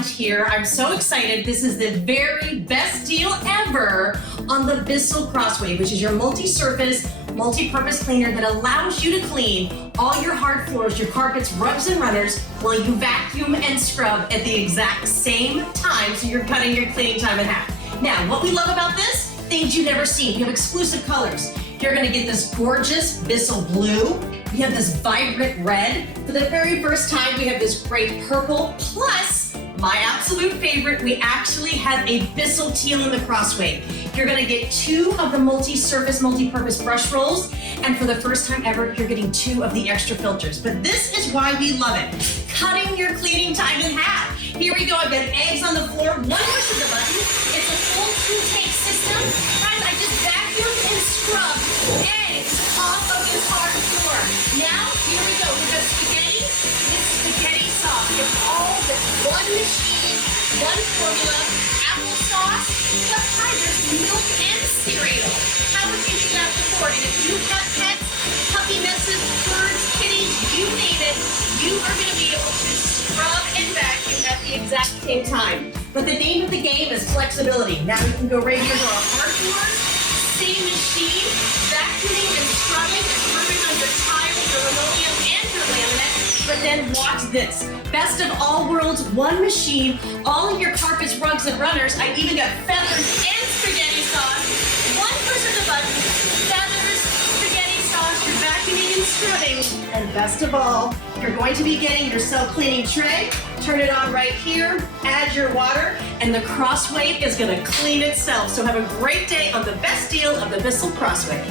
launch here. I'm so excited. This is the very best deal ever on the BISSELL Crosswave, which is your multi-surface, multi-purpose cleaner that allows you to clean all your hard floors, your carpets, rugs, and runners while you vacuum and scrub at the exact same time, so you're cutting your cleaning time in half. Now, what we love about this, things you've never seen. You have exclusive colors. You're gonna get this gorgeous BISSELL blue. We have this vibrant red. For the very first time, we have this great purple, plus my absolute favorite, we actually have a BISSELL teal in the Crosswave. You're gonna get 2 of the multi-surface, multi-purpose brush rolls, and for the first time ever, you're getting 2 of the extra filters. But this is why we love it. Cutting your cleaning time in half. Here we go, I've got eggs on the floor, 1 push of the button. It's a full 2-take system. Guys, I just vacuumed and scrubbed eggs off of this hard floor. Now, here we go, we've got spaghetti with spaghetti sauce. It's all this one machine, one formula, applesauce, but hi, there's milk and cereal. How would you do that before? And if you've got pets, puppy messes, birds, kitties, you name it, you are gonna be able to scrub and vacuum at the exact same time. But the name of the game is flexibility. Now we can go right here to our hard floors, same machine, vacuuming and scrubbing and rubbing on your tile, your linoleum, and your laminate. But then watch this. Best of all worlds, one machine, all of your carpets, rugs, and runners. I even got feathers and spaghetti sauce. 1 push of the button, feathers, spaghetti sauce, you're vacuuming and scrubbing. And best of all, you're going to be getting your self-cleaning tray. Turn it on right here, add your water, and the Crosswave is gonna clean itself. So have a great day on the best deal of the BISSELL Crosswave.